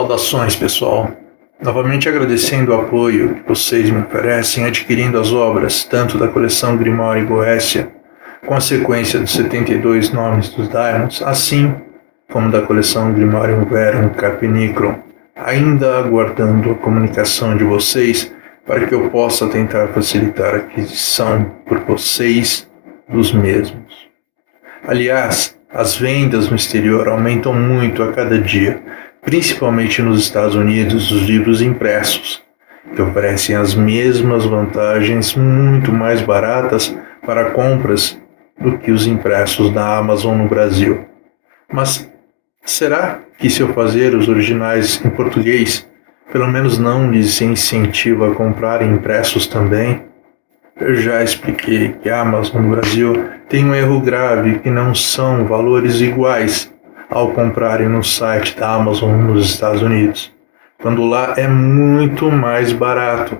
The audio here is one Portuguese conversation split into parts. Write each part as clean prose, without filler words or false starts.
Saudações, pessoal. Novamente agradecendo o apoio que vocês me oferecem adquirindo as obras, tanto da coleção Grimório e Goécia, com a sequência dos 72 nomes dos Daimons, assim como da coleção Grimório Verum Carpinicron, ainda aguardando a comunicação de vocês para que eu possa tentar facilitar a aquisição por vocês dos mesmos. Aliás, as vendas no exterior aumentam muito a cada dia, principalmente nos Estados Unidos, os livros impressos, que oferecem as mesmas vantagens muito mais baratas para compras do que os impressos da Amazon no Brasil. Mas será que se eu fazer os originais em português, pelo menos não lhes incentiva a comprarem impressos também? Eu já expliquei que a Amazon no Brasil tem um erro grave que não são valores iguais ao comprarem no site da Amazon nos Estados Unidos, quando lá é muito mais barato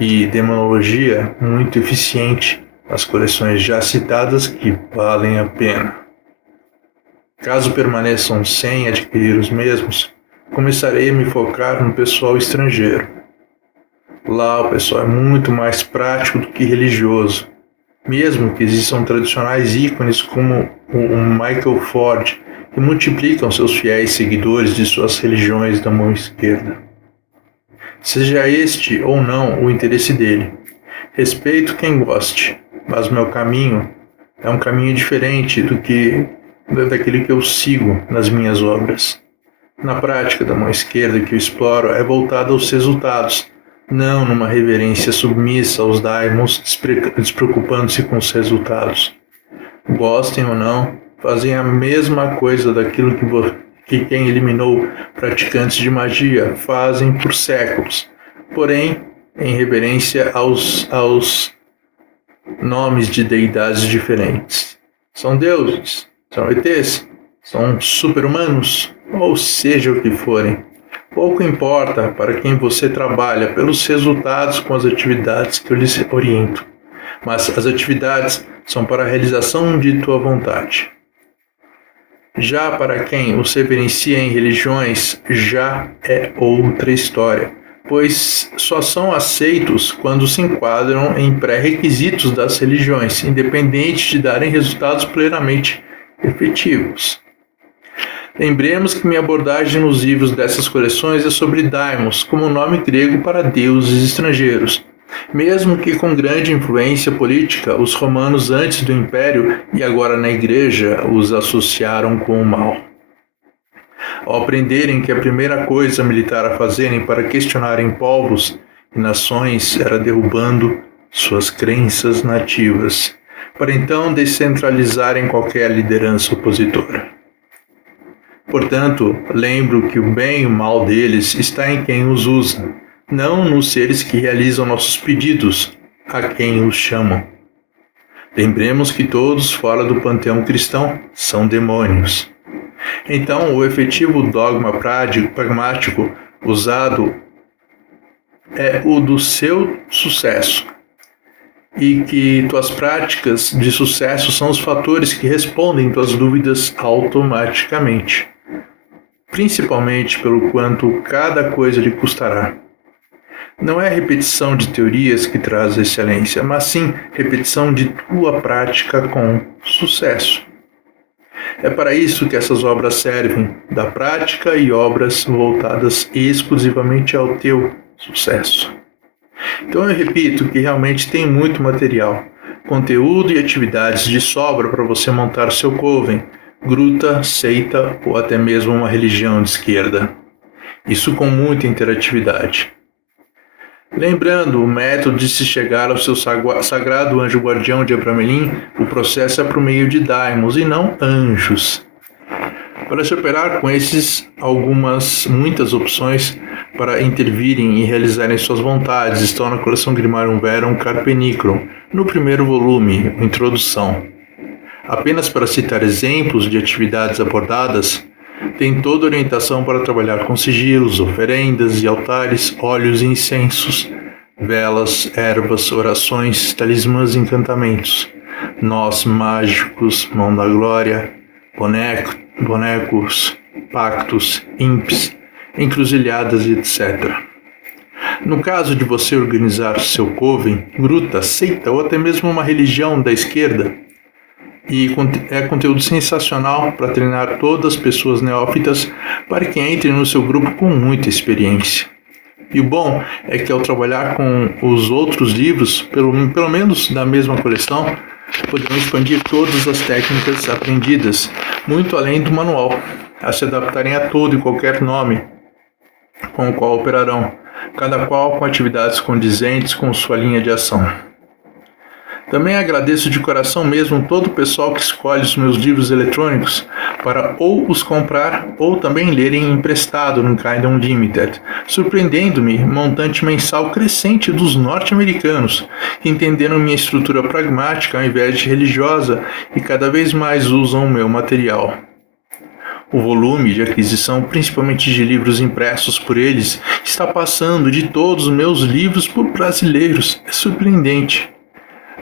e demonologia muito eficiente nas coleções já citadas que valem a pena. Caso permaneçam sem adquirir os mesmos, começarei a me focar no pessoal estrangeiro. Lá o pessoal é muito mais prático do que religioso, mesmo que existam tradicionais ícones como o Michael Ford, que multiplicam seus fiéis seguidores de suas religiões da mão esquerda. Seja este ou não o interesse dele, respeito quem goste, mas meu caminho é um caminho diferente daquele que eu sigo nas minhas obras. Na prática da mão esquerda que eu exploro é voltada aos resultados, não numa reverência submissa aos daimons, despreocupando-se com os resultados. Gostem ou não, fazem a mesma coisa daquilo que quem eliminou praticantes de magia fazem por séculos, porém em reverência aos nomes de deidades diferentes. São deuses, são ETs, são super-humanos, ou seja o que forem. Pouco importa para quem você trabalha pelos resultados com as atividades que eu lhes oriento, mas as atividades são para a realização de tua vontade. Já para quem os reverencia em religiões, já é outra história, pois só são aceitos quando se enquadram em pré-requisitos das religiões, independente de darem resultados plenamente efetivos. Lembremos que minha abordagem nos livros dessas coleções é sobre daimons, como nome grego para deuses estrangeiros. Mesmo que com grande influência política, os romanos antes do Império e agora na Igreja os associaram com o mal. Ao aprenderem que a primeira coisa militar a fazerem para questionarem povos e nações era derrubando suas crenças nativas, para então descentralizarem qualquer liderança opositora. Portanto, lembro que o bem e o mal deles está em quem os usa, não nos seres que realizam nossos pedidos, a quem os chamam. Lembremos que todos fora do panteão cristão são demônios. Então, o efetivo dogma pragmático usado é o do seu sucesso, e que tuas práticas de sucesso são os fatores que respondem tuas dúvidas automaticamente, principalmente pelo quanto cada coisa lhe custará. Não é a repetição de teorias que traz a excelência, mas sim repetição de tua prática com sucesso. É para isso que essas obras servem, da prática e obras voltadas exclusivamente ao teu sucesso. Então eu repito que realmente tem muito material, conteúdo e atividades de sobra para você montar seu coven, gruta, seita ou até mesmo uma religião de esquerda. Isso com muita interatividade. Lembrando o método de se chegar ao seu sagrado anjo guardião de Abramelin, o processo é por meio de daimons e não anjos. Para se operar com esses, muitas opções para intervirem e realizarem suas vontades estão na coleção Grimório Verum Carpinicron, no primeiro volume, Introdução. Apenas para citar exemplos de atividades abordadas, tem toda orientação para trabalhar com sigilos, oferendas e altares, óleos e incensos, velas, ervas, orações, talismãs e encantamentos, nós mágicos, mão da glória, bonecos, pactos, imps, encruzilhadas e etc. No caso de você organizar seu coven, gruta, seita ou até mesmo uma religião da esquerda, e é conteúdo sensacional para treinar todas as pessoas neófitas para que entrem no seu grupo com muita experiência. E o bom é que ao trabalhar com os outros livros, pelo menos da mesma coleção, poderão expandir todas as técnicas aprendidas, muito além do manual, a se adaptarem a todo e qualquer nome com o qual operarão, cada qual com atividades condizentes com sua linha de ação. Também agradeço de coração mesmo todo o pessoal que escolhe os meus livros eletrônicos para ou os comprar ou também lerem emprestado no Kindle Unlimited, surpreendendo-me montante mensal crescente dos norte-americanos, que entenderam minha estrutura pragmática ao invés de religiosa e cada vez mais usam o meu material. O volume de aquisição, principalmente de livros impressos por eles, está passando de todos os meus livros por brasileiros. É surpreendente.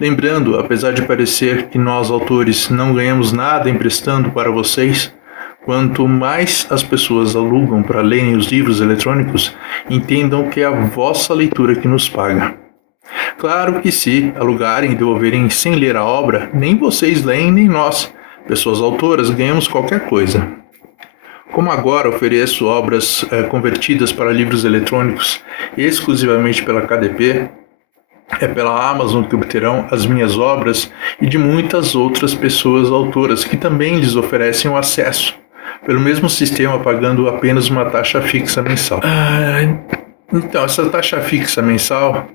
Lembrando, apesar de parecer que nós, autores, não ganhamos nada emprestando para vocês, quanto mais as pessoas alugam para lerem os livros eletrônicos, entendam que é a vossa leitura que nos paga. Claro que se alugarem e devolverem sem ler a obra, nem vocês leem nem nós, pessoas autoras, ganhamos qualquer coisa. Como agora ofereço obras convertidas para livros eletrônicos exclusivamente pela KDP, é pela Amazon que obterão as minhas obras e de muitas outras pessoas autoras que também lhes oferecem o acesso, pelo mesmo sistema pagando apenas uma taxa fixa mensal. Então, essa taxa fixa mensal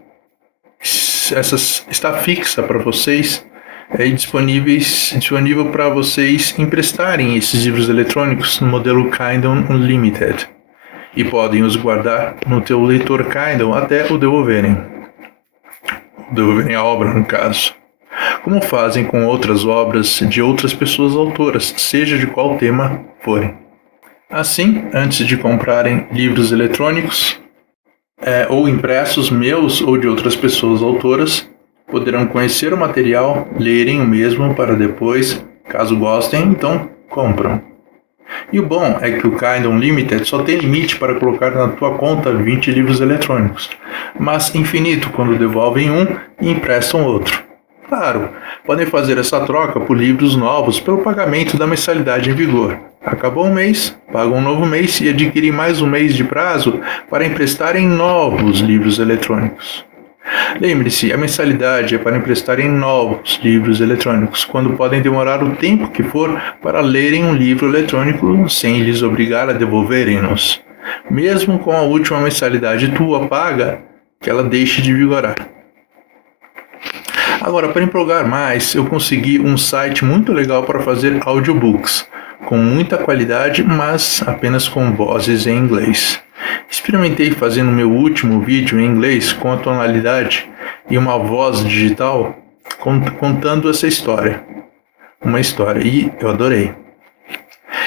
está fixa para vocês e disponível para vocês emprestarem esses livros eletrônicos no modelo Kindle Unlimited e podem os guardar no teu leitor Kindle até o devolverem a obra, no caso, como fazem com outras obras de outras pessoas autoras, seja de qual tema forem. Assim, antes de comprarem livros eletrônicos ou impressos meus ou de outras pessoas autoras, poderão conhecer o material, lerem o mesmo para depois, caso gostem, então compram. E o bom é que o Kindle Unlimited só tem limite para colocar na tua conta 20 livros eletrônicos, mas infinito quando devolvem um e emprestam outro. Claro, podem fazer essa troca por livros novos pelo pagamento da mensalidade em vigor. Acabou um mês, pagam um novo mês e adquirem mais um mês de prazo para emprestarem novos livros eletrônicos. Lembre-se, a mensalidade é para emprestarem novos livros eletrônicos, quando podem demorar o tempo que for para lerem um livro eletrônico sem lhes obrigar a devolverem-nos, mesmo com a última mensalidade tua paga, que ela deixe de vigorar. Agora, para empolgar mais, eu consegui um site muito legal para fazer audiobooks, com muita qualidade, mas apenas com vozes em inglês. Experimentei fazendo meu último vídeo em inglês com a tonalidade e uma voz digital contando essa história. Uma história, e eu adorei.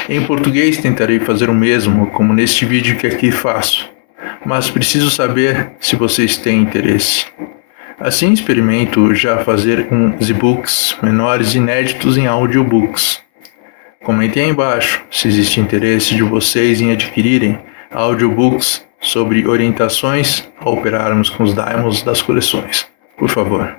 Em português tentarei fazer o mesmo, como neste vídeo que aqui faço, mas preciso saber se vocês têm interesse. Assim experimento já fazer uns e-books menores inéditos em audiobooks. Comentem aí embaixo se existe interesse de vocês em adquirirem audiobooks sobre orientações a operarmos com os daimons das coleções, por favor.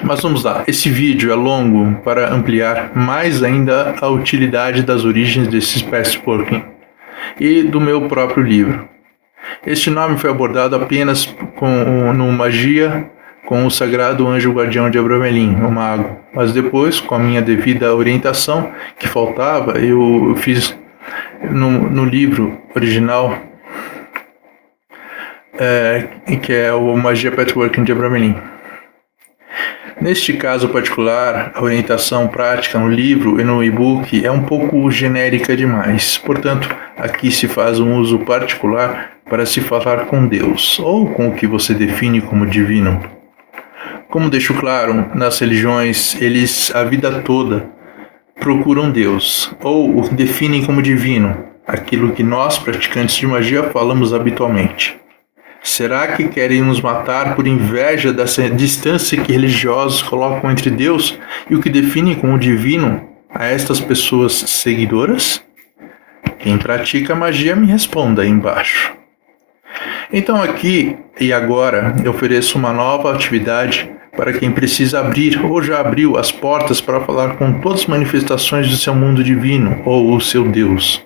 Mas vamos lá, esse vídeo é longo para ampliar mais ainda a utilidade das origens desse patchworking e do meu próprio livro. Este nome foi abordado apenas no Magia com o Sagrado Anjo Guardião de Abramelin, o Mago, mas depois, com a minha devida orientação que faltava, eu fiz no livro original, que é o Magia Patchworking de Abramelin. Neste caso particular, a orientação prática no livro e no e-book é um pouco genérica demais, portanto, aqui se faz um uso particular para se falar com Deus, ou com o que você define como divino. Como deixo claro, nas religiões, eles a vida toda procuram Deus, ou o definem como divino, aquilo que nós, praticantes de magia, falamos habitualmente. Será que querem nos matar por inveja dessa distância que religiosos colocam entre Deus e o que definem como divino a estas pessoas seguidoras? Quem pratica magia me responda aí embaixo. Então aqui e agora eu ofereço uma nova atividade para quem precisa abrir ou já abriu as portas para falar com todas as manifestações do seu mundo divino ou o seu Deus.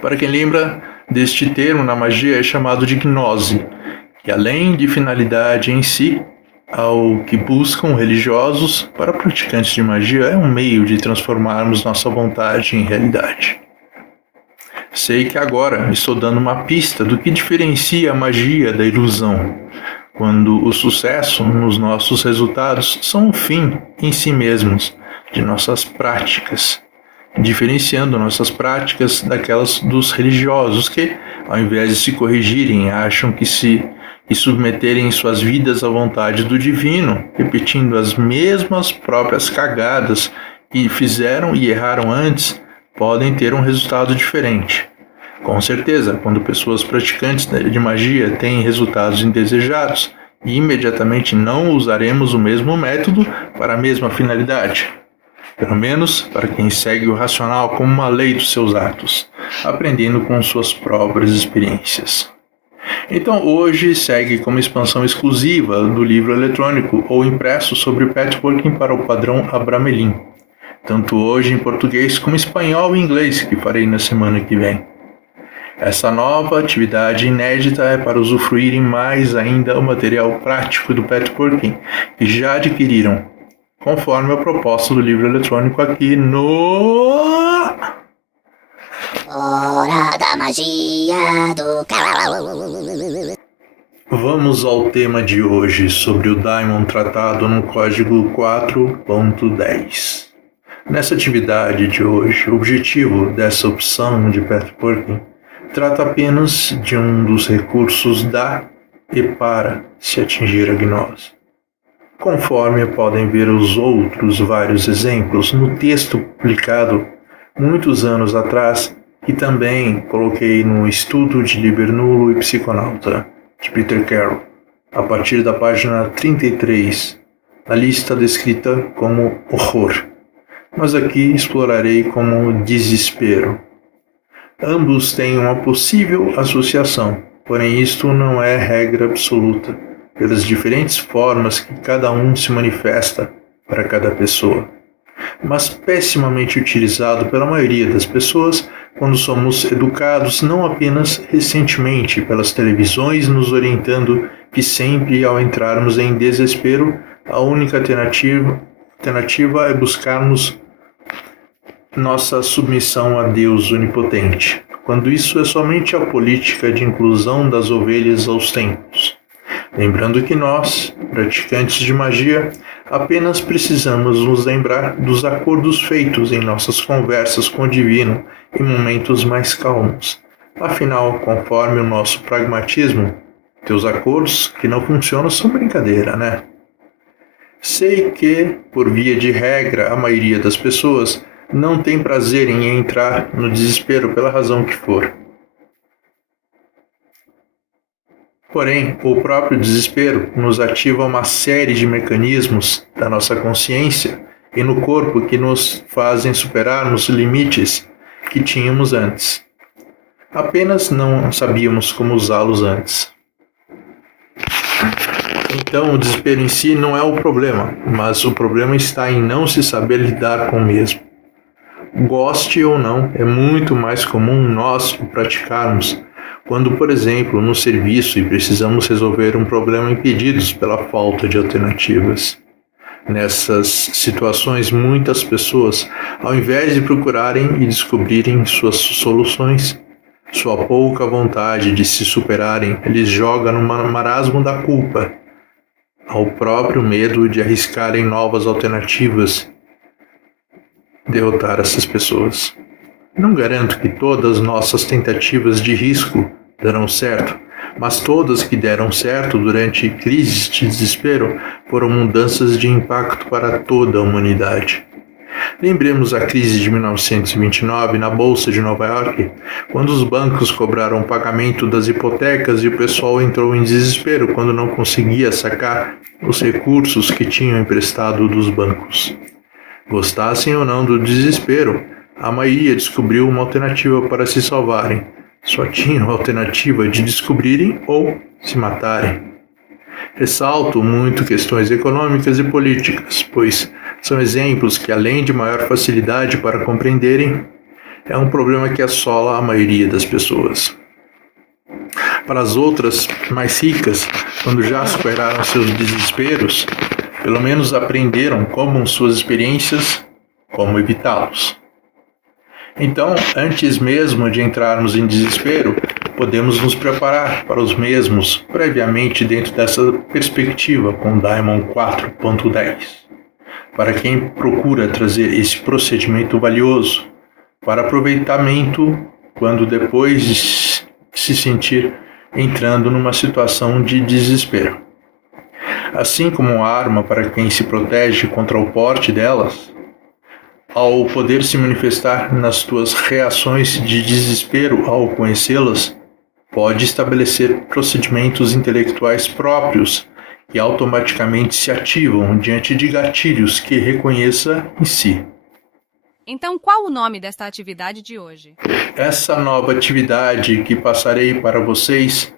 Para quem lembra deste termo na magia é chamado de gnose, que além de finalidade em si, ao que buscam religiosos, para praticantes de magia é um meio de transformarmos nossa vontade em realidade. Sei que agora estou dando uma pista do que diferencia a magia da ilusão, quando o sucesso nos nossos resultados são um fim em si mesmos de nossas práticas, diferenciando nossas práticas daquelas dos religiosos que, ao invés de se corrigirem, acham que se submeterem suas vidas à vontade do divino, repetindo as mesmas próprias cagadas que fizeram e erraram antes, podem ter um resultado diferente. Com certeza, quando pessoas praticantes de magia têm resultados indesejados, imediatamente não usaremos o mesmo método para a mesma finalidade. Pelo menos para quem segue o racional como uma lei dos seus atos, aprendendo com suas próprias experiências. Então hoje segue como expansão exclusiva do livro eletrônico ou impresso sobre patchworking para o padrão Abramelin, tanto hoje em português como espanhol e inglês, que farei na semana que vem. Essa nova atividade inédita é para usufruírem mais ainda o material prático do patchworking que já adquiriram, conforme a proposta do livro eletrônico aqui no... Hora da magia do... Vamos ao tema de hoje sobre o Daimon tratado no código 4.10. Nessa atividade de hoje, o objetivo dessa opção de patchworking trata apenas de um dos recursos da e para se atingir a gnose. Conforme podem ver os outros vários exemplos no texto publicado muitos anos atrás, que também coloquei no Estudo de Libernulo e Psiconauta, de Peter Carroll, a partir da página 33, a lista descrita como horror, mas aqui explorarei como desespero. Ambos têm uma possível associação, porém isto não é regra absoluta, pelas diferentes formas que cada um se manifesta para cada pessoa, mas pessimamente utilizado pela maioria das pessoas quando somos educados não apenas recentemente pelas televisões nos orientando que sempre ao entrarmos em desespero, a única alternativa é buscarmos nossa submissão a Deus onipotente, quando isso é somente a política de inclusão das ovelhas aos templos. Lembrando que nós, praticantes de magia, apenas precisamos nos lembrar dos acordos feitos em nossas conversas com o divino em momentos mais calmos. Afinal, conforme o nosso pragmatismo, teus acordos que não funcionam são brincadeira, né? Sei que, por via de regra, a maioria das pessoas não tem prazer em entrar no desespero pela razão que for. Porém, o próprio desespero nos ativa uma série de mecanismos da nossa consciência e no corpo que nos fazem superarmos limites que tínhamos antes. Apenas não sabíamos como usá-los antes. Então, o desespero em si não é o problema, mas o problema está em não se saber lidar com o mesmo. Goste ou não, é muito mais comum nós o praticarmos quando, por exemplo, no serviço e precisamos resolver um problema impedidos pela falta de alternativas. Nessas situações, muitas pessoas, ao invés de procurarem e descobrirem suas soluções, sua pouca vontade de se superarem, eles jogam no marasmo da culpa, ao próprio medo de arriscarem novas alternativas, derrotar essas pessoas. Não garanto que todas nossas tentativas de risco darão certo, mas todas que deram certo durante crises de desespero foram mudanças de impacto para toda a humanidade. Lembremos a crise de 1929 na Bolsa de Nova York, quando os bancos cobraram o pagamento das hipotecas e o pessoal entrou em desespero quando não conseguia sacar os recursos que tinham emprestado dos bancos. Gostassem ou não do desespero, A maioria descobriu uma alternativa para se salvarem. Só tinham a alternativa de descobrirem ou se matarem. Ressalto muito questões econômicas e políticas, pois são exemplos que, além de maior facilidade para compreenderem, é um problema que assola a maioria das pessoas. Para as outras, mais ricas, quando já superaram seus desesperos, pelo menos aprenderam como suas experiências, como evitá-los. Então, antes mesmo de entrarmos em desespero, podemos nos preparar para os mesmos previamente dentro dessa perspectiva com Daimon 4.10. Para quem procura trazer esse procedimento valioso para aproveitamento quando depois se sentir entrando numa situação de desespero. Assim como a arma para quem se protege contra o porte delas, ao poder se manifestar nas tuas reações de desespero ao conhecê-las, pode estabelecer procedimentos intelectuais próprios que automaticamente se ativam diante de gatilhos que reconheça em si. Então, qual o nome desta atividade de hoje? Essa nova atividade que passarei para vocês,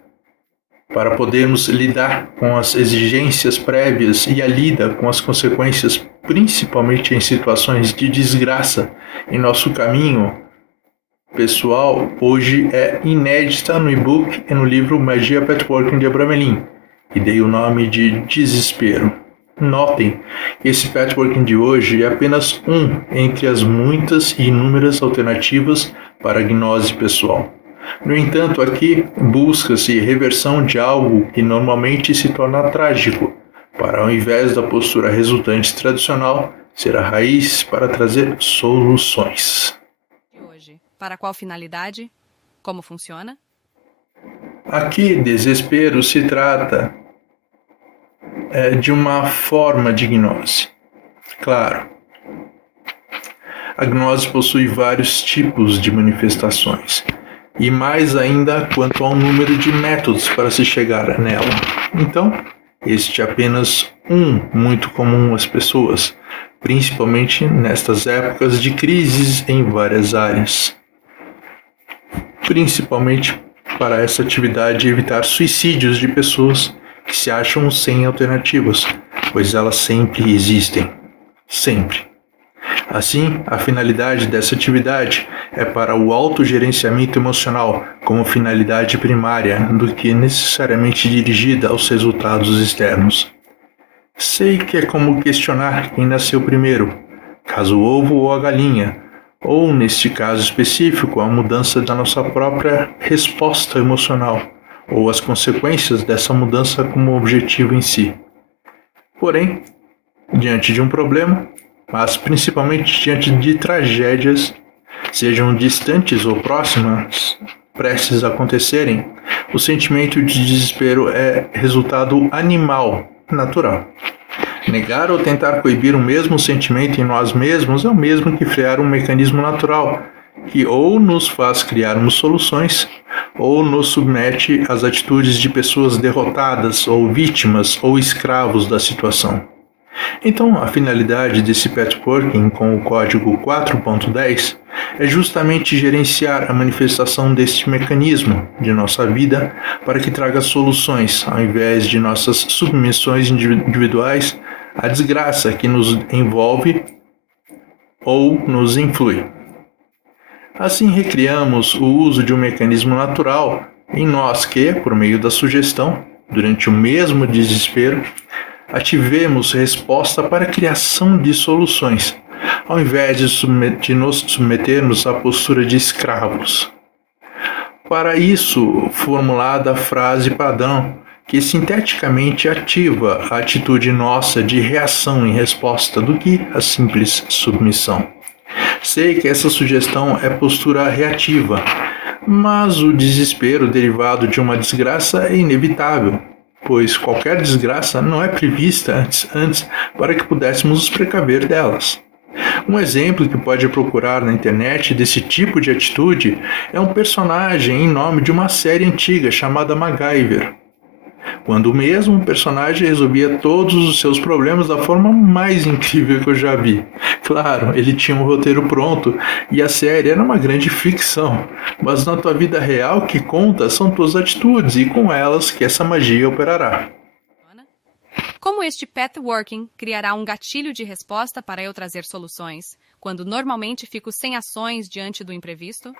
para podermos lidar com as exigências prévias e a lida com as consequências, principalmente em situações de desgraça em nosso caminho pessoal, hoje é inédita no e-book e no livro Magia Patchworking de Abramelin, e dei o nome de Desespero. Notem que esse patchworking de hoje é apenas um entre as muitas e inúmeras alternativas para a gnose pessoal. No entanto, aqui busca-se reversão de algo que normalmente se torna trágico, para ao invés da postura resultante tradicional, ser a raiz para trazer soluções. De hoje. Para qual finalidade? Como funciona? Aqui, desespero se trata de uma forma de gnose. Claro, a gnose possui vários tipos de manifestações, e mais ainda quanto ao número de métodos para se chegar nela. Então, este é apenas um muito comum às pessoas, principalmente nestas épocas de crises em várias áreas. Principalmente para essa atividade evitar suicídios de pessoas que se acham sem alternativas, pois elas sempre existem. Sempre. Assim, a finalidade dessa atividade é para o autogerenciamento emocional como finalidade primária do que necessariamente dirigida aos resultados externos. Sei que é como questionar quem nasceu primeiro, caso o ovo ou a galinha, ou, neste caso específico, a mudança da nossa própria resposta emocional, ou as consequências dessa mudança como objetivo em si. Porém, diante de um problema, mas principalmente diante de tragédias, sejam distantes ou próximas, prestes a acontecerem, o sentimento de desespero é resultado animal, natural. Negar ou tentar coibir o mesmo sentimento em nós mesmos é o mesmo que frear um mecanismo natural, que ou nos faz criarmos soluções, ou nos submete às atitudes de pessoas derrotadas, ou vítimas, ou escravos da situação. Então, a finalidade desse patchworking com o código 4.10 é justamente gerenciar a manifestação deste mecanismo de nossa vida para que traga soluções, ao invés de nossas submissões individuais à desgraça que nos envolve ou nos influi. Assim, recriamos o uso de um mecanismo natural em nós que, por meio da sugestão, durante o mesmo desespero, ativemos resposta para a criação de soluções, ao invés de nos submetermos à postura de escravos. Para isso, formulada a frase padrão, que sinteticamente ativa a atitude nossa de reação em resposta do que a simples submissão. Sei que essa sugestão é postura reativa, mas o desespero derivado de uma desgraça é inevitável, pois qualquer desgraça não é prevista antes para que pudéssemos nos precaver delas. Um exemplo que pode procurar na internet desse tipo de atitude é um personagem em nome de uma série antiga chamada MacGyver. quando o mesmo personagem resolvia todos os seus problemas da forma mais incrível que eu já vi. Claro, ele tinha um roteiro pronto e a série era uma grande ficção, mas na tua vida real o que conta são tuas atitudes e com elas que essa magia operará. Como este pathworking criará um gatilho de resposta para eu trazer soluções, quando normalmente fico sem ações diante do imprevisto?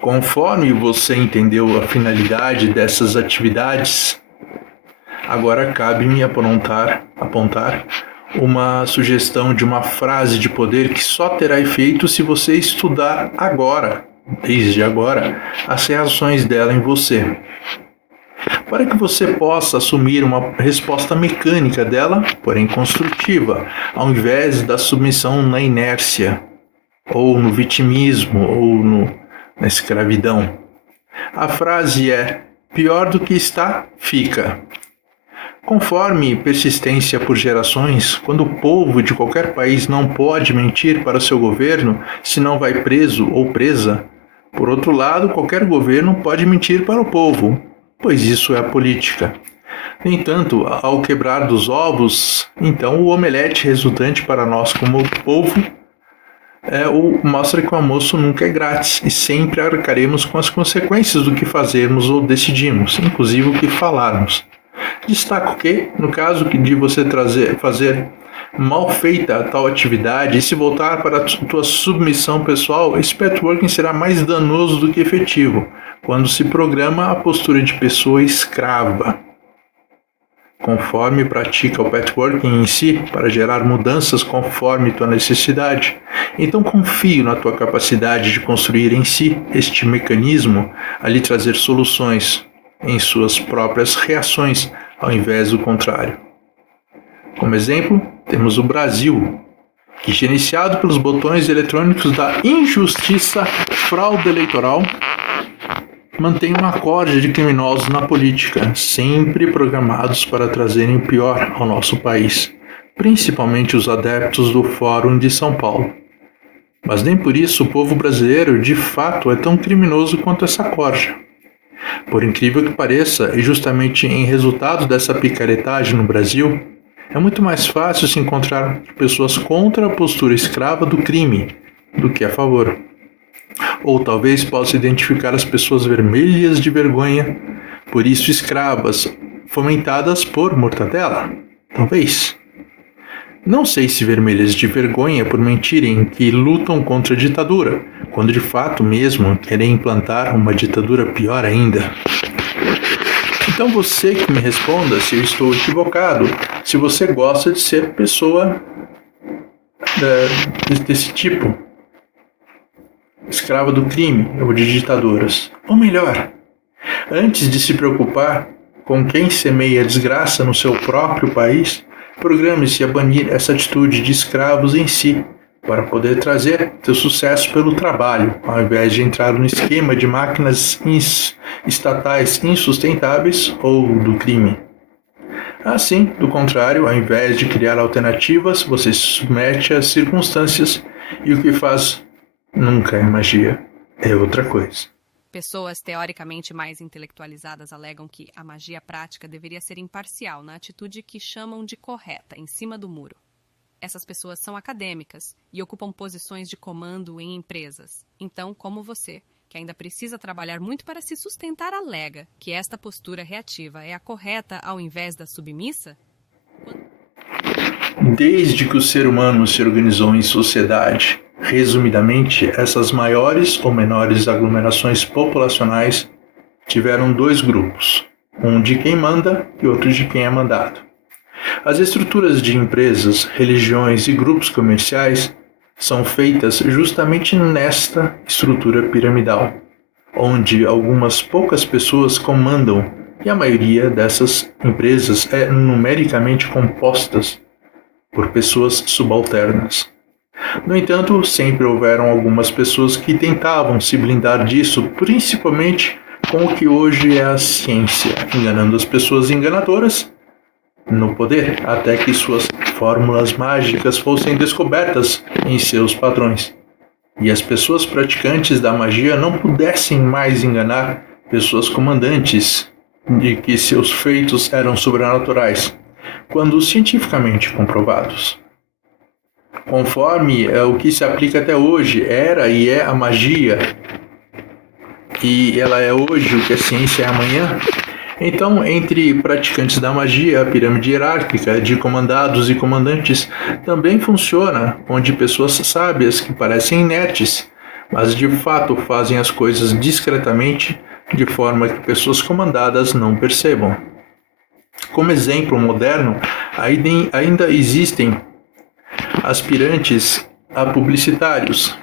Conforme você entendeu a finalidade dessas atividades, agora cabe-me apontar uma sugestão de uma frase de poder que só terá efeito se você estudar agora, desde agora, as reações dela em você. Para que você possa assumir uma resposta mecânica dela, porém construtiva, ao invés da submissão na inércia, ou no vitimismo, ou na escravidão. A frase é: pior do que está, fica. Conforme persistência por gerações, quando o povo de qualquer país não pode mentir para seu governo, senão vai preso ou presa, por outro lado, qualquer governo pode mentir para o povo, pois isso é a política. No entanto, ao quebrar dos ovos, então o omelete resultante para nós como povo mostra que o almoço nunca é grátis e sempre arcaremos com as consequências do que fazermos ou decidimos, inclusive o que falarmos. Destaco que, no caso de você fazer mal feita tal atividade e se voltar para a tua submissão pessoal, esse pathworking será mais danoso do que efetivo, quando se programa a postura de pessoa escrava. Conforme pratica o pathworking em si, para gerar mudanças conforme tua necessidade, então confio na tua capacidade de construir em si este mecanismo a lhe trazer soluções em suas próprias reações, ao invés do contrário. Como exemplo, temos o Brasil, que, gerenciado pelos botões eletrônicos da injustiça, fraude eleitoral, mantém um acorde de criminosos na política, sempre programados para trazerem o pior ao nosso país, principalmente os adeptos do Fórum de São Paulo. Mas nem por isso o povo brasileiro, de fato, é tão criminoso quanto essa corja. Por incrível que pareça, e justamente em resultado dessa picaretagem no Brasil, é muito mais fácil se encontrar pessoas contra a postura escrava do crime do que a favor. Ou talvez possa identificar as pessoas vermelhas de vergonha, por isso escravas, fomentadas por mortadela. Talvez. Não sei se vermelhas de vergonha por mentirem que lutam contra a ditadura, quando de fato mesmo querem implantar uma ditadura pior ainda. Então você que me responda se eu estou equivocado, se você gosta de ser pessoa desse tipo, escrava do crime ou de ditaduras. Ou melhor, antes de se preocupar com quem semeia desgraça no seu próprio país, programe-se a banir essa atitude de escravos em si, para poder trazer seu sucesso pelo trabalho, ao invés de entrar no esquema de máquinas estatais insustentáveis ou do crime. Assim, do contrário, ao invés de criar alternativas, você se submete às circunstâncias e o que faz nunca é magia, é outra coisa. Pessoas teoricamente mais intelectualizadas alegam que a magia prática deveria ser imparcial na atitude que chamam de correta, em cima do muro. Essas pessoas são acadêmicas e ocupam posições de comando em empresas. Então, como você, que ainda precisa trabalhar muito para se sustentar, alega que esta postura reativa é a correta ao invés da submissa? Desde que o ser humano se organizou em sociedade, resumidamente, essas maiores ou menores aglomerações populacionais tiveram dois grupos, um de quem manda e outro de quem é mandado. As estruturas de empresas, religiões e grupos comerciais são feitas justamente nesta estrutura piramidal, onde algumas poucas pessoas comandam e a maioria dessas empresas é numericamente compostas por pessoas subalternas. No entanto, sempre houveram algumas pessoas que tentavam se blindar disso, principalmente com o que hoje é a ciência, enganando as pessoas enganadoras no poder, até que suas fórmulas mágicas fossem descobertas em seus padrões, e as pessoas praticantes da magia não pudessem mais enganar pessoas comandantes de que seus feitos eram sobrenaturais, quando cientificamente comprovados. Conforme o que se aplica até hoje era e é a magia, e ela é hoje o que a ciência é amanhã, então, entre praticantes da magia, a pirâmide hierárquica de comandados e comandantes também funciona, onde pessoas sábias que parecem inertes, mas de fato fazem as coisas discretamente, de forma que pessoas comandadas não percebam. Como exemplo moderno, ainda existem aspirantes a publicitários,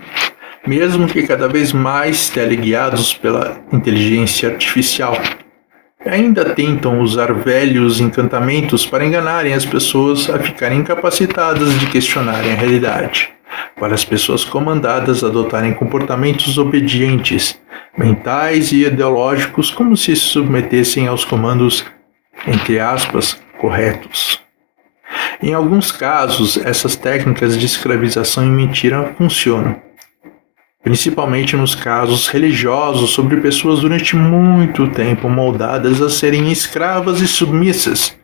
mesmo que cada vez mais teleguiados pela inteligência artificial. Ainda tentam usar velhos encantamentos para enganarem as pessoas a ficarem incapacitadas de questionarem a realidade, para as pessoas comandadas adotarem comportamentos obedientes, mentais e ideológicos, como se submetessem aos comandos, entre aspas, corretos. Em alguns casos, essas técnicas de escravização e mentira funcionam, principalmente nos casos religiosos sobre pessoas durante muito tempo moldadas a serem escravas e submissas,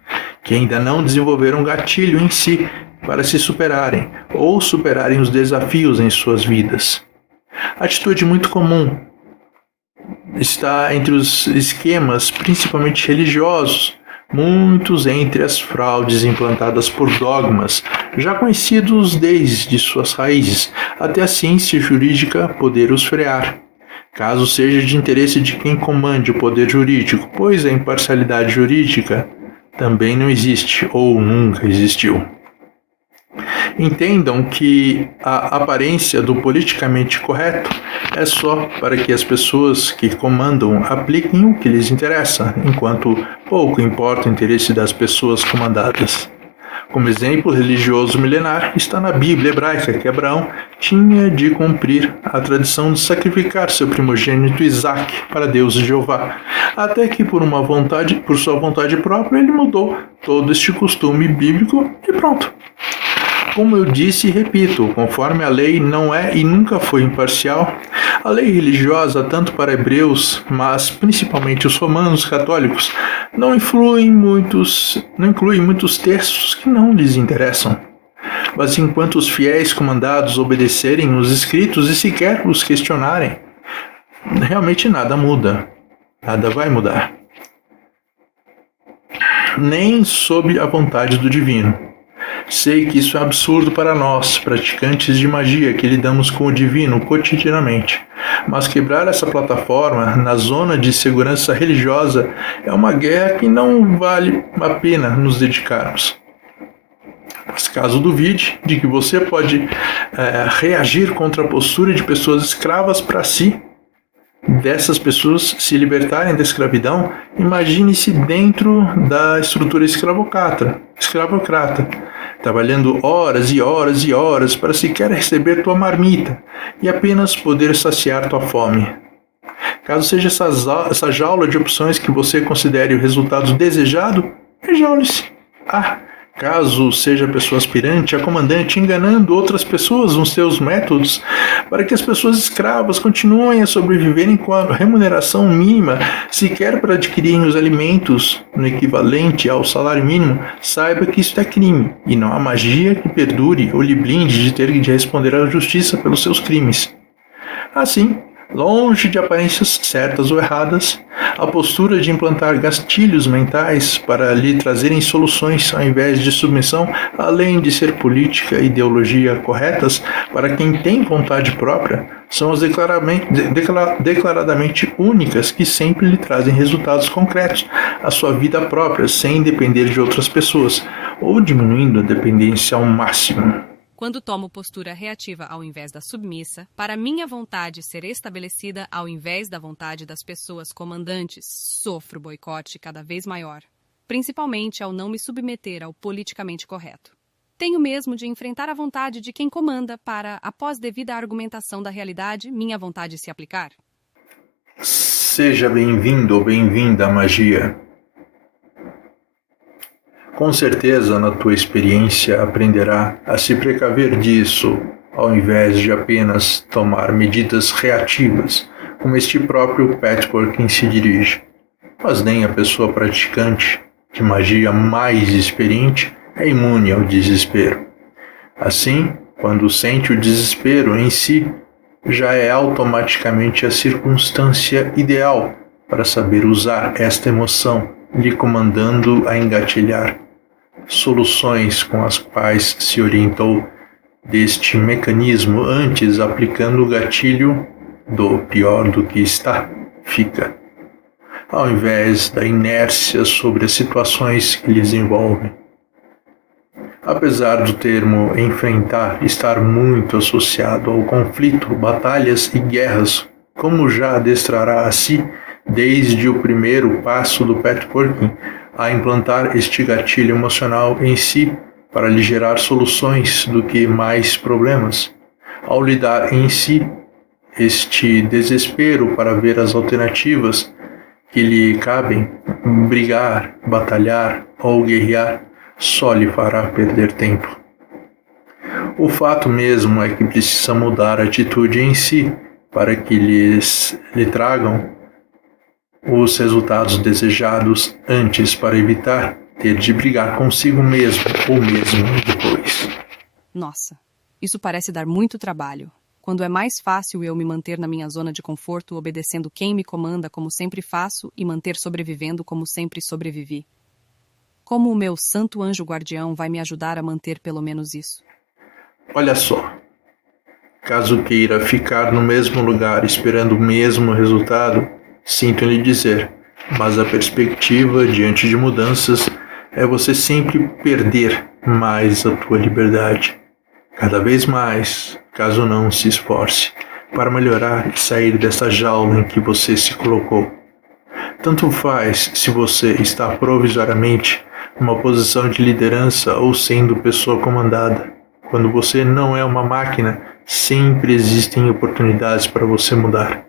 que ainda não desenvolveram gatilho em si para se superarem ou superarem os desafios em suas vidas. Atitude muito comum está entre os esquemas, principalmente religiosos, muitos entre as fraudes implantadas por dogmas, já conhecidos desde suas raízes, até a ciência jurídica poder os frear, caso seja de interesse de quem comande o poder jurídico, pois a imparcialidade jurídica também não existe ou nunca existiu. Entendam que a aparência do politicamente correto é só para que as pessoas que comandam apliquem o que lhes interessa, enquanto pouco importa o interesse das pessoas comandadas. Como exemplo religioso milenar está na Bíblia hebraica que Abraão tinha de cumprir a tradição de sacrificar seu primogênito Isaque para Deus Jeová, até que por sua vontade própria ele mudou todo este costume bíblico e pronto. Como eu disse e repito, conforme a lei não é e nunca foi imparcial, a lei religiosa, tanto para hebreus, mas principalmente os romanos católicos, não inclui muitos textos que não lhes interessam. Mas enquanto os fiéis comandados obedecerem os escritos e sequer os questionarem, realmente nada muda, nada vai mudar. Nem sob a vontade do divino. Sei que isso é absurdo para nós, praticantes de magia que lidamos com o divino cotidianamente, mas quebrar essa plataforma na zona de segurança religiosa é uma guerra que não vale a pena nos dedicarmos. Mas caso duvide de que você pode reagir contra a postura de pessoas escravas para si, dessas pessoas se libertarem da escravidão, imagine-se dentro da estrutura escravocrata, trabalhando horas e horas e horas para sequer receber tua marmita e apenas poder saciar tua fome. Caso seja essa jaula de opções que você considere o resultado desejado, rejaule-se. Caso seja a pessoa aspirante a comandante enganando outras pessoas nos seus métodos para que as pessoas escravas continuem a sobreviverem com a remuneração mínima, sequer para adquirirem os alimentos no equivalente ao salário mínimo, saiba que isso é crime e não há magia que perdure ou lhe blinde de ter de responder à justiça pelos seus crimes. Assim, longe de aparências certas ou erradas, a postura de implantar gatilhos mentais para lhe trazerem soluções ao invés de submissão, além de ser política e ideologia corretas para quem tem vontade própria, são as declaradamente únicas que sempre lhe trazem resultados concretos à sua vida própria, sem depender de outras pessoas, ou diminuindo a dependência ao máximo. Quando tomo postura reativa ao invés da submissa, para minha vontade ser estabelecida ao invés da vontade das pessoas comandantes, sofro boicote cada vez maior, principalmente ao não me submeter ao politicamente correto. Tenho mesmo de enfrentar a vontade de quem comanda para, após devida argumentação da realidade, minha vontade se aplicar? Seja bem-vindo ou bem-vinda à magia. Com certeza, na tua experiência, aprenderá a se precaver disso, ao invés de apenas tomar medidas reativas, como este próprio Pat Perkins se dirige. mas nem a pessoa praticante de magia mais experiente é imune ao desespero. Assim, quando sente o desespero em si, já é automaticamente a circunstância ideal para saber usar esta emoção, lhe comandando a engatilhar soluções com as quais se orientou deste mecanismo antes, aplicando o gatilho do pior do que está, fica, ao invés da inércia sobre as situações que lhes envolvem. Apesar do termo enfrentar estar muito associado ao conflito, batalhas e guerras, como já adestrará a si desde o primeiro passo do patchworking a implantar este gatilho emocional em si para lhe gerar soluções do que mais problemas, ao lidar em si este desespero para ver as alternativas que lhe cabem, brigar, batalhar ou guerrear, só lhe fará perder tempo. O fato mesmo é que precisa mudar a atitude em si para que lhe tragam os resultados desejados antes, para evitar ter de brigar consigo mesmo ou mesmo depois. Nossa, isso parece dar muito trabalho. Quando é mais fácil eu me manter na minha zona de conforto, obedecendo quem me comanda como sempre faço e manter sobrevivendo como sempre sobrevivi. Como o meu santo anjo guardião vai me ajudar a manter pelo menos isso? Olha só, caso queira ficar no mesmo lugar esperando o mesmo resultado, sinto lhe dizer, mas a perspectiva diante de mudanças é você sempre perder mais a tua liberdade. Cada vez mais, caso não se esforce, para melhorar e sair dessa jaula em que você se colocou. Tanto faz se você está provisoriamente numa posição de liderança ou sendo pessoa comandada. Quando você não é uma máquina, sempre existem oportunidades para você mudar.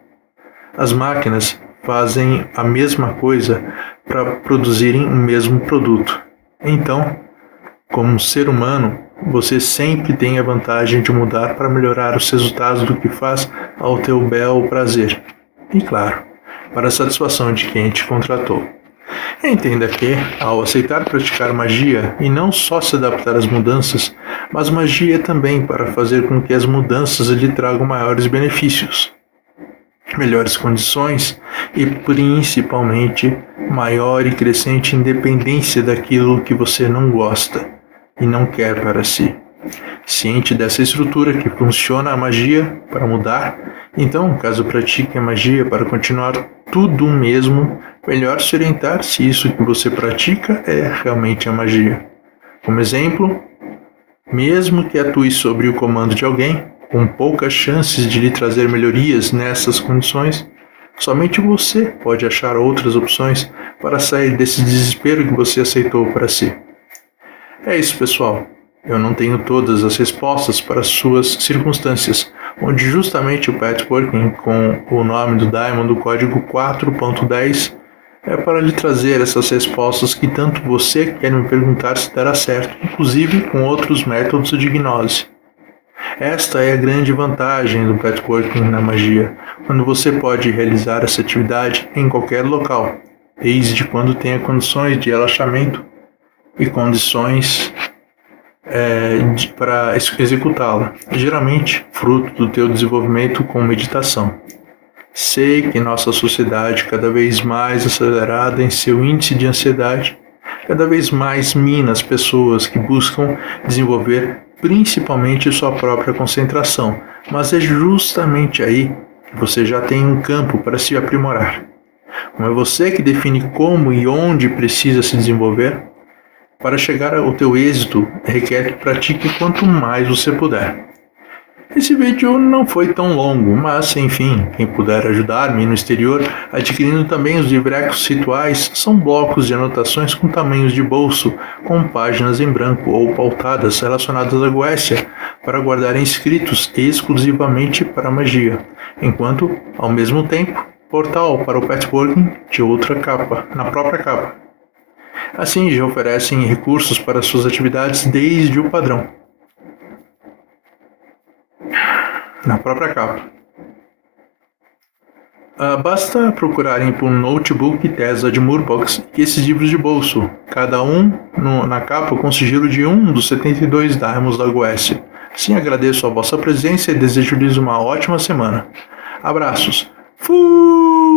As máquinas fazem a mesma coisa para produzirem o mesmo produto. Então, como ser humano, você sempre tem a vantagem de mudar para melhorar os resultados do que faz ao teu bel prazer. E claro, para a satisfação de quem te contratou. Entenda que, ao aceitar praticar magia e não só se adaptar às mudanças, mas magia também para fazer com que as mudanças lhe tragam maiores benefícios, melhores condições e, principalmente, maior e crescente independência daquilo que você não gosta e não quer para si. Ciente dessa estrutura que funciona a magia para mudar, então, caso pratique a magia para continuar tudo o mesmo, melhor se orientar se isso que você pratica é realmente a magia. Como exemplo, mesmo que atue sob o comando de alguém, com poucas chances de lhe trazer melhorias nessas condições, somente você pode achar outras opções para sair desse desespero que você aceitou para si. É isso, pessoal. Eu não tenho todas as respostas para as suas circunstâncias, onde justamente o patchworking com o nome do Daimon do código 4.10 é para lhe trazer essas respostas que tanto você quer me perguntar se dará certo, inclusive com outros métodos de gnose. Esta é a grande vantagem do patchworking na magia, quando você pode realizar essa atividade em qualquer local, desde quando tenha condições de relaxamento e condições para executá-la, geralmente fruto do teu desenvolvimento com meditação. Sei que nossa sociedade, cada vez mais acelerada em seu índice de ansiedade, cada vez mais mina as pessoas que buscam desenvolver principalmente sua própria concentração, mas é justamente aí que você já tem um campo para se aprimorar. Como é você que define como e onde precisa se desenvolver, para chegar ao teu êxito, requer que pratique quanto mais você puder. Esse vídeo não foi tão longo, mas, enfim, quem puder ajudar-me no exterior, adquirindo também os livrecos rituais, são blocos de anotações com tamanhos de bolso, com páginas em branco ou pautadas relacionadas à Goécia, para guardar inscritos exclusivamente para a magia, enquanto, ao mesmo tempo, portal para o patchworking de outra capa, na própria capa. Assim, já oferecem recursos para suas atividades desde o padrão, na própria capa. Basta procurarem por Notebook Tesla de Murbox e esses livros de bolso, cada um na capa com sigilo de um dos 72 Diamonds da Goécia. Sim, agradeço a vossa presença e desejo-lhes uma ótima semana. Abraços. Fui!